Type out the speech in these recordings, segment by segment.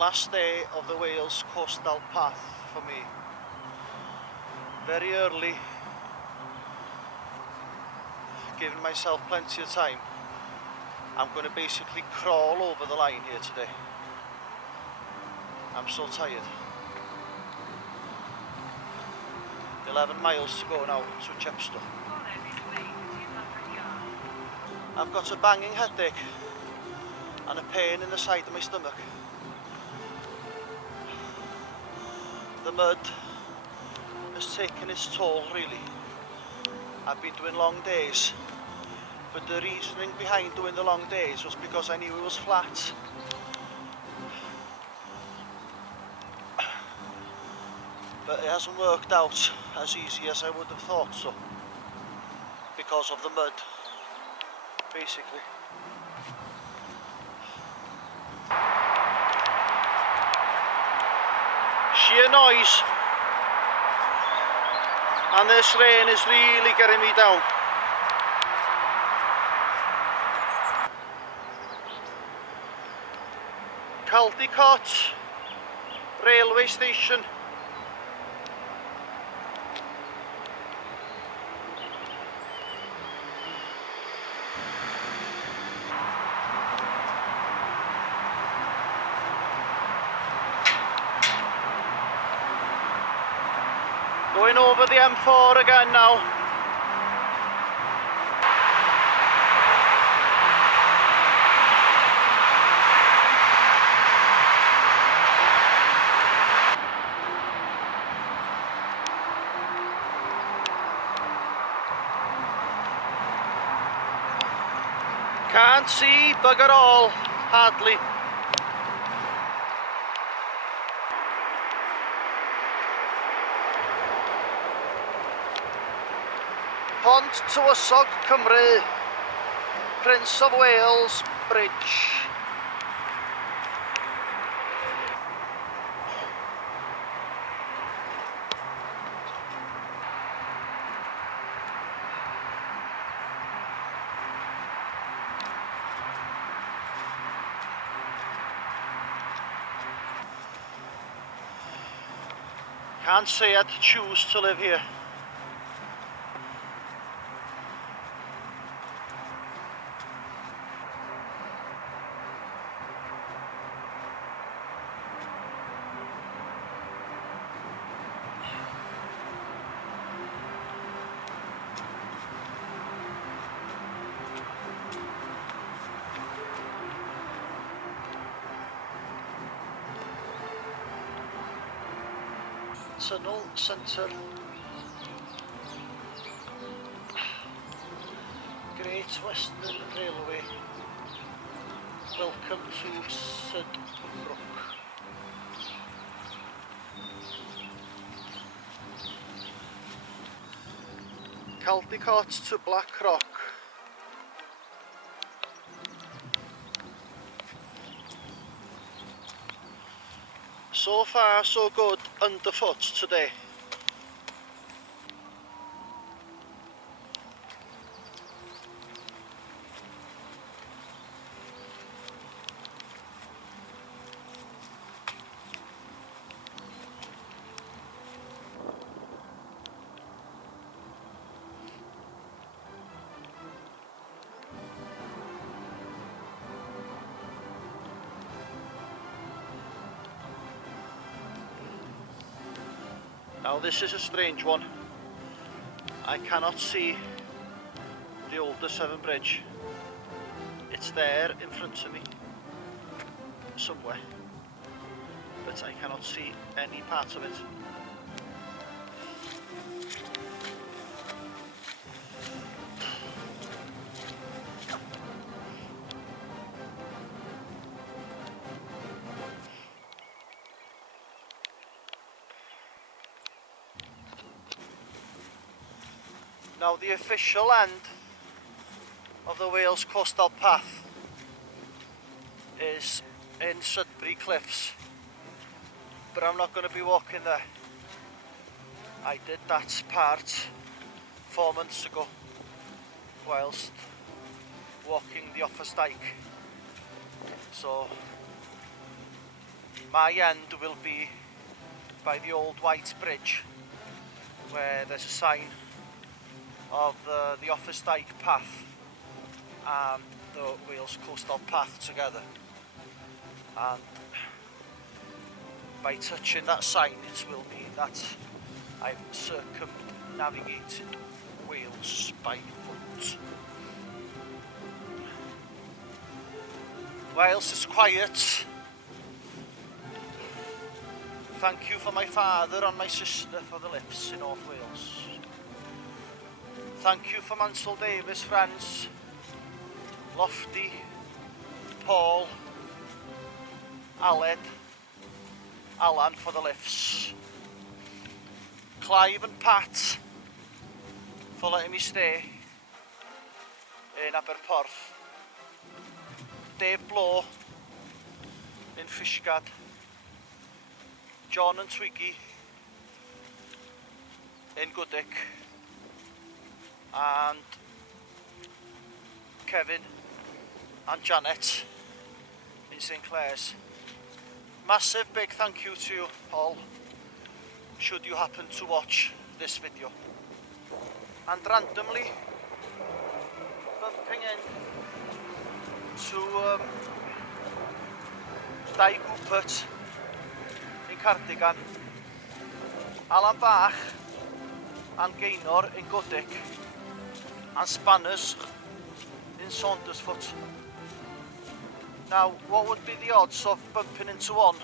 Last day of the Wales coastal path for me. Very early, giving myself plenty of time. I'm going to basically crawl over the line here today. I'm so tired. 11 miles to go now to Chepstow. I've got a banging headache and a pain in the side of my stomach. The mud has taken its toll really. I've been doing long days, but the reasoning behind doing the long days was because I knew it was flat. But it hasn't worked out as easy as I would have thought so, because of the mud, basically. Sheer noise, and this rain is really getting me down. Caldicot railway station. Going over the M4 again now. Can't see bugger all, hardly. Pont Tywysog Cymru, Prince of Wales Bridge. Can't say I'd choose to live here. Tunnel Centre. Great Western Railway. Welcome to Sudbrook. Caldicot to Blackrock. So far so good underfoot today. Now this is a strange one. I cannot see the older Severn Bridge. It's there in front of me, somewhere, but I cannot see any part of it. Now the official end of the Wales Coastal Path is in Sudbury Cliffs, but I'm not going to be walking there. I did that part 4 months ago whilst walking the Offa's Dyke, so My end will be by the old white bridge, where there's a sign of the Office Dyke path and the Wales Coastal Path together, and by touching that sign it will mean that I've circumnavigated Wales by foot. Whilst it's quiet, thank you for my father and my sister for the lifts in North Wales. Thank you for Mansell Davies friends, Lofty, Paul, Aled, Alan for the lifts. Clive and Pat for letting me stay in Aberporth. Dave Blow in Fishguard. John and Twiggy in Goodwick. And Kevin and Janet in St Clair's. Massive big thank you to you all, should you happen to watch this video. And randomly bumping in to Dai Gwpert in Cardigan, Alan Bach and Gaynor in Goodwick, and Spanners in Saundersfoot. Now, what would be the odds of bumping into one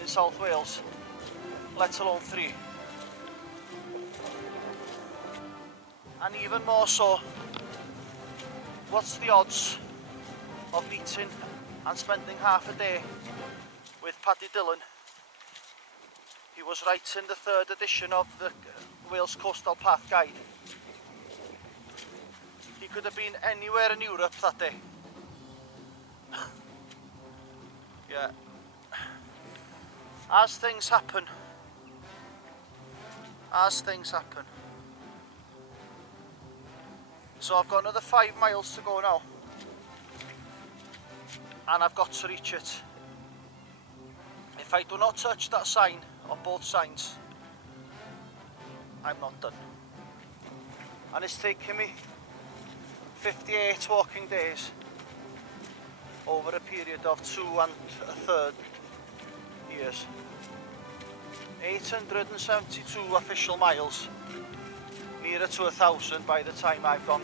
in South Wales, let alone 3? And even more so, what's the odds of meeting and spending half a day with Paddy Dillon? He was writing the 3rd edition of the Wales Coastal Path Guide. He could have been anywhere in Europe that day. Yeah. As things happen. So I've got another 5 miles to go now, and I've got to reach it. If I do not touch that sign on both signs, I'm not done. And it's taken me 58 walking days over a period of 2 1/3 years. 872 official miles, nearer to 1,000 by the time I've gone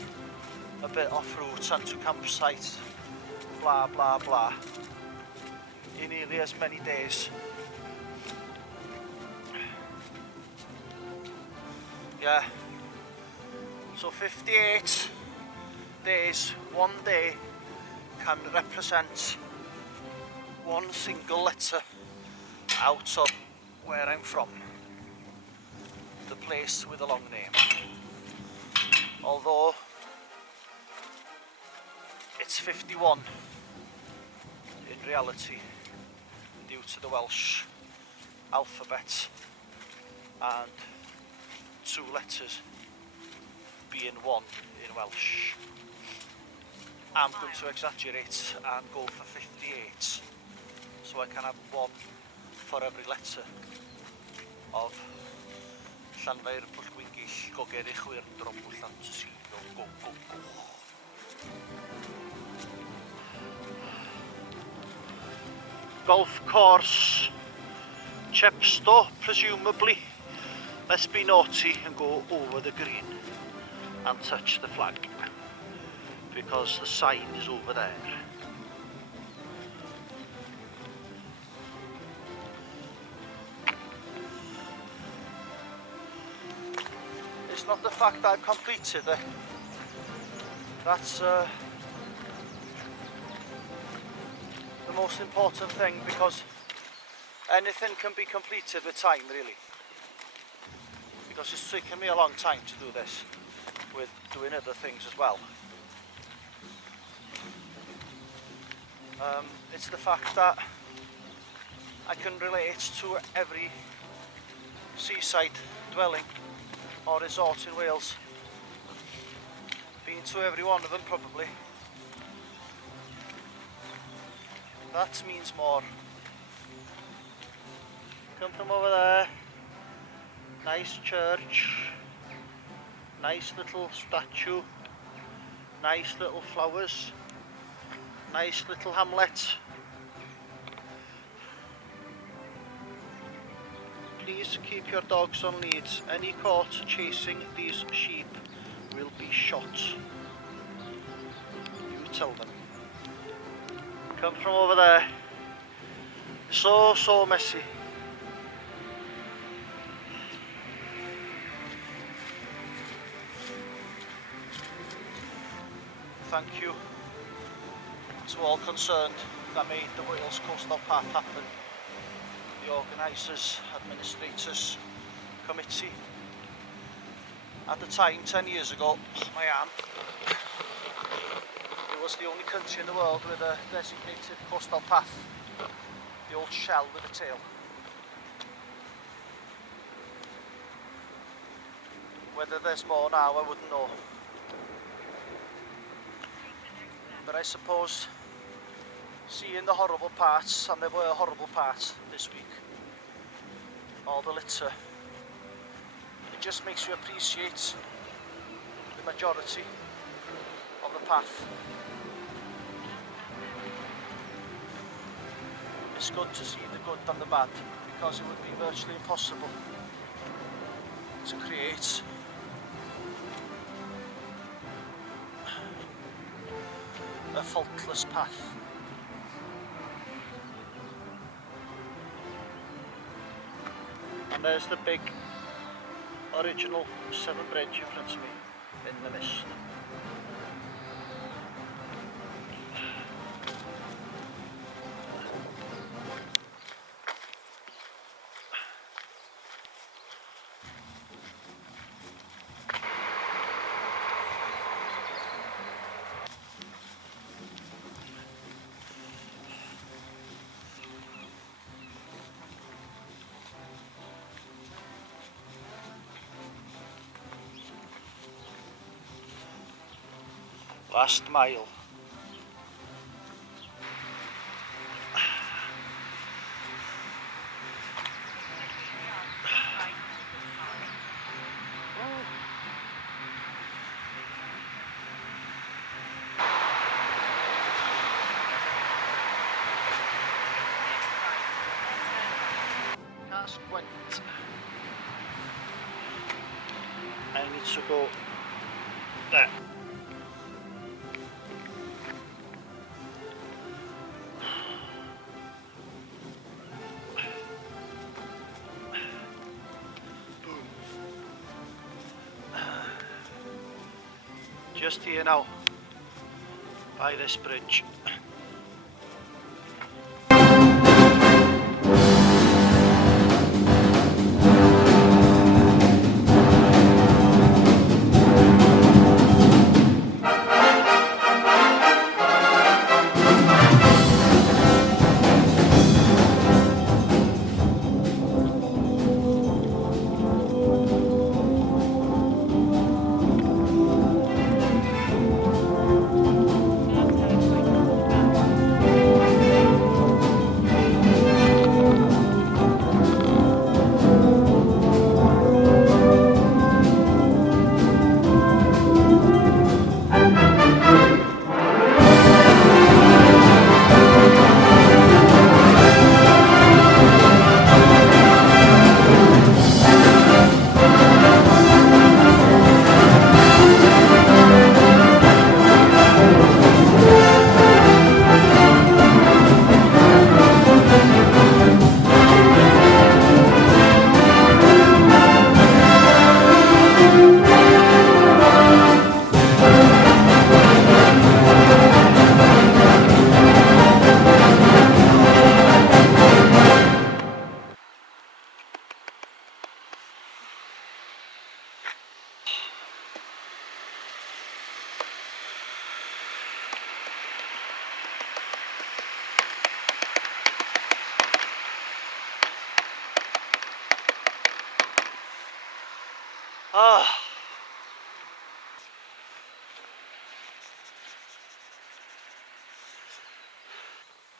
a bit off route and to campsite, blah blah blah, in nearly as many days. Yeah, so 58 days, one day can represent one single letter out of where I'm from, the place with a long name. Although it's 51 in reality, due to the Welsh alphabet and 2 letters being 1 in Welsh. I'm going to exaggerate and go for 58, so I can have 1 for every letter of Llanfair Pwllgwyngyll, Gogerych Chwyrdro, Bwllantysilio, go go go. Golf course, Chepstow, presumably. Let's be naughty and go over the green and touch the flag, because the sign is over there. It's not the fact that I've completed it. That's the most important thing, because anything can be completed with time, really. Because it's taken me a long time to do this, with doing other things as well. It's the fact that I can relate to every seaside dwelling or resort in Wales. Been to every one of them probably. That means more Come from over there. Nice church. Nice little statue. Nice little flowers. Nice little hamlet. Please keep your dogs on leads. Any caught chasing these sheep will be shot. You tell them. Come from over there. So messy. Thank you to all concerned that made the Wales Coastal Path happen. The organisers, administrators, committee. At the time, 10 years ago, my aunt, it was the only country in the world with a designated coastal path. The old shell with a tail. Whether there's more now, I wouldn't know. But I suppose seeing the horrible parts, and there were horrible parts this week, all the litter, it just makes you appreciate the majority of the path. It's good to see the good and the bad, because it would be virtually impossible to create a faultless path. And there's the big original Severn Bridge in front of me in the mist. Last mile. Cask went. I need to go there. Just here now, by this bridge.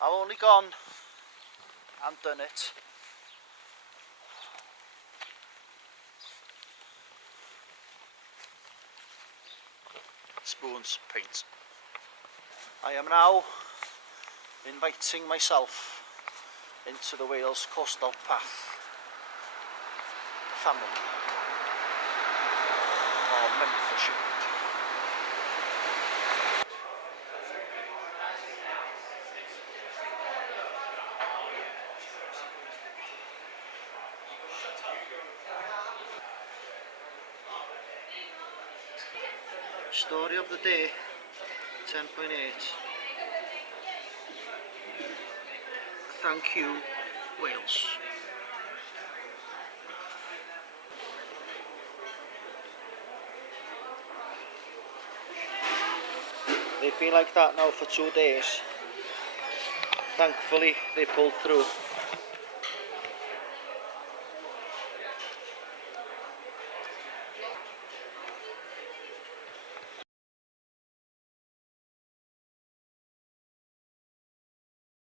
I've only gone and done it spoons, paint. I am now inviting myself into the Wales Coastal Path family or membership. Story of the day 10.8. Thank you, Wales. They've been like that now for 2 days. Thankfully, they pulled through.